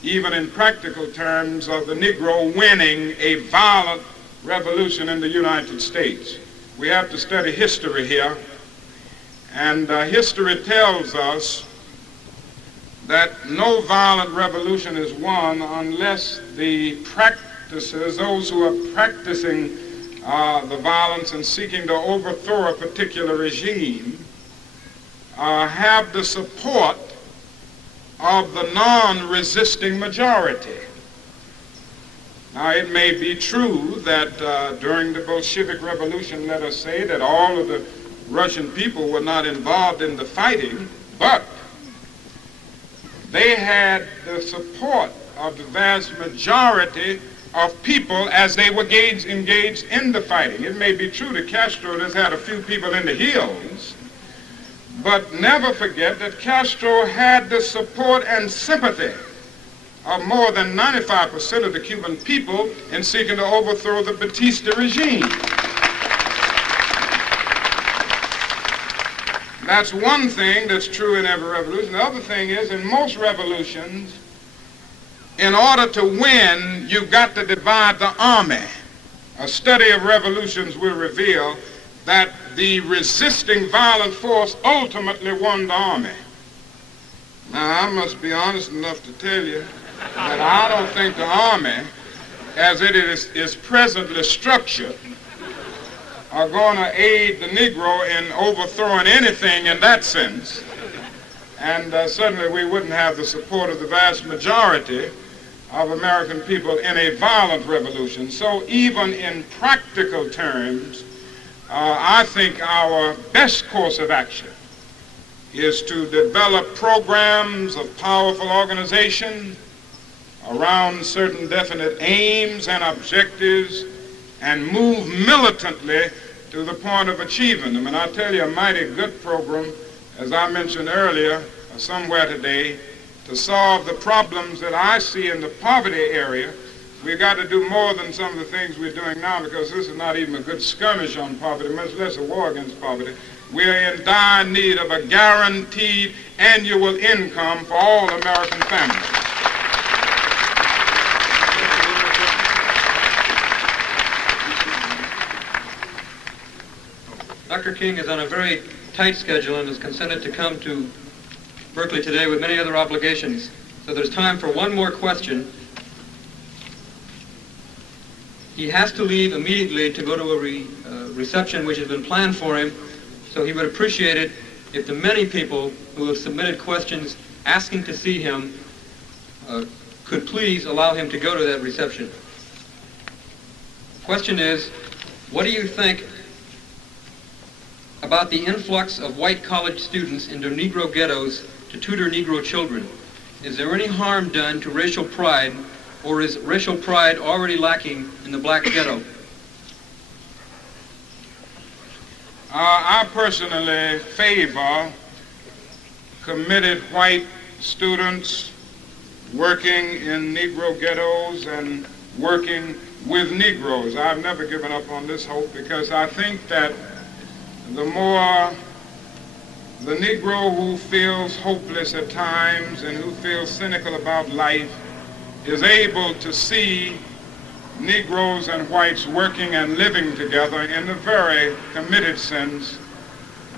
even in practical terms, of the Negro winning a violent revolution in the United States. We have to study history here. And history tells us that no violent revolution is won unless the practices, those who are practicing the violence and seeking to overthrow a particular regime, have the support of the non-resisting majority. Now, it may be true that during the Bolshevik Revolution, let us say, that all of the Russian people were not involved in the fighting, but they had the support of the vast majority of people as they were engaged in the fighting. It may be true that Castro has had a few people in the hills, But never forget that Castro had the support and sympathy of more than 95% of the Cuban people in seeking to overthrow the Batista regime. That's one thing that's true in every revolution. The other thing is, in most revolutions, in order to win, you've got to divide the army. A study of revolutions will reveal that the resisting violent force ultimately won the army. Now, I must be honest enough to tell you that I don't think the army, as it is presently structured, are going to aid the Negro in overthrowing anything in that sense. And certainly we wouldn't have the support of the vast majority of American people in a violent revolution. So even in practical terms, I think our best course of action is to develop programs of powerful organization around certain definite aims and objectives and move militantly to the point of achieving them. And I tell you, a mighty good program, as I mentioned earlier, somewhere today, to solve the problems that I see in the poverty area. We've got to do more than some of the things we're doing now, because this is not even a good skirmish on poverty, much less a war against poverty. We're in dire need of a guaranteed annual income for all American families. Dr. King is on a very tight schedule and has consented to come to Berkeley today with many other obligations. So there's time for one more question. He has to leave immediately to go to a reception which has been planned for him, so he would appreciate it if the many people who have submitted questions asking to see him could please allow him to go to that reception. The question is, what do you think about the influx of white college students into Negro ghettos to tutor Negro children? Is there any harm done to racial pride, or is racial pride already lacking in the black ghetto? I personally favor committed white students working in Negro ghettos and working with Negroes. I've never given up on this hope, because I think that the more the Negro who feels hopeless at times and who feels cynical about life is able to see Negroes and whites working and living together in a very committed sense,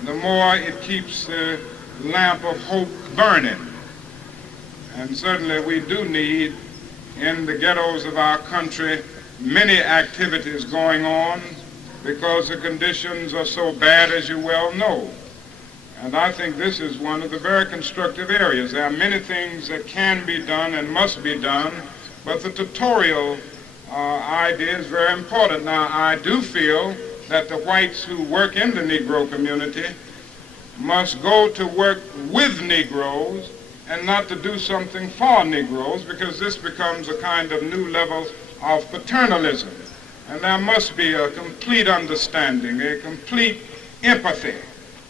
the more it keeps the lamp of hope burning. And certainly we do need, in the ghettos of our country, many activities going on, because the conditions are so bad, as you well know. And I think this is one of the very constructive areas. There are many things that can be done and must be done, but the tutorial idea is very important. Now, I do feel that the whites who work in the Negro community must go to work with Negroes and not to do something for Negroes, because this becomes a kind of new level of paternalism. And there must be a complete understanding, a complete empathy,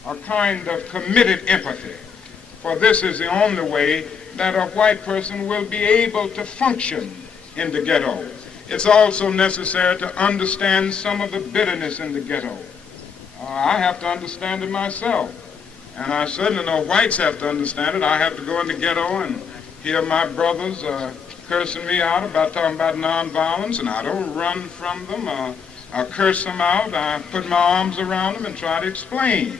a kind of committed empathy. For this is the only way that a white person will be able to function in the ghetto. It's also necessary to understand some of the bitterness in the ghetto. I have to understand it myself. And I certainly know whites have to understand it. I have to go in the ghetto and hear my brothers cursing me out about talking about nonviolence, and I don't run from them. I curse them out. I put my arms around them and try to explain.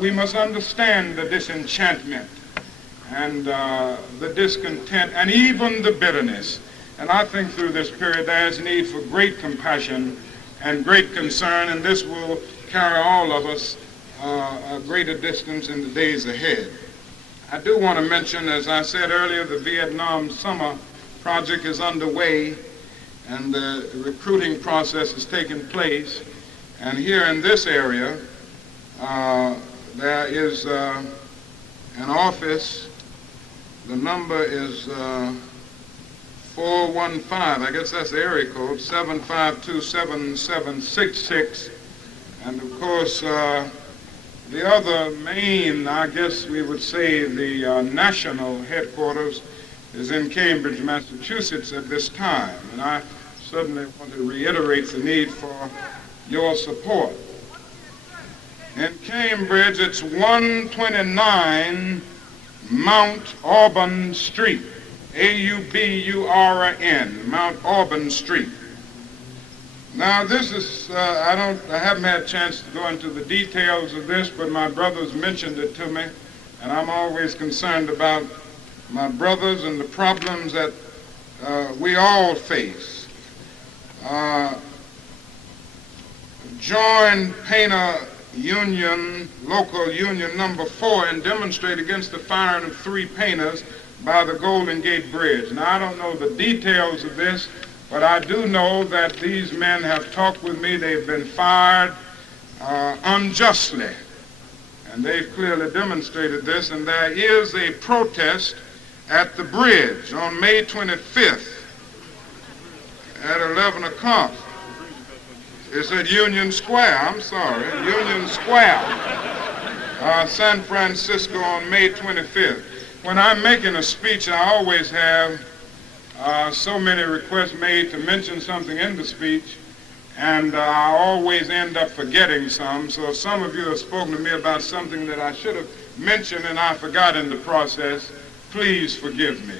We must understand the disenchantment and the discontent and even the bitterness. And I think through this period there is need for great compassion and great concern, and this will carry all of us a greater distance in the days ahead. I do want to mention, as I said earlier, the Vietnam Summer Project is underway, and the recruiting process is taking place. And here in this area, there is an office. The number is 415, I guess that's the area code, 752-7766. And of course, The other main, I guess we would say, the national headquarters is in Cambridge, Massachusetts at this time, and I certainly want to reiterate the need for your support. In Cambridge, it's 129 Mount Auburn Street, A-U-B-U-R-N, Mount Auburn Street. Now this is, I haven't had a chance to go into the details of this, but my brothers mentioned it to me, and I'm always concerned about my brothers and the problems that we all face. Joined Painter Union, local union number 4, and demonstrate against the firing of 3 painters by the Golden Gate Bridge. Now I don't know the details of this, but I do know that these men have talked with me. They've been fired unjustly, and they've clearly demonstrated this, and there is a protest at the bridge on May 25th at 11 o'clock. It's at Union Square, I'm sorry, Union Square, San Francisco on May 25th. When I'm making a speech, I always have so many requests made to mention something in the speech, and I always end up forgetting some. So if some of you have spoken to me about something that I should have mentioned and I forgot in the process, please forgive me.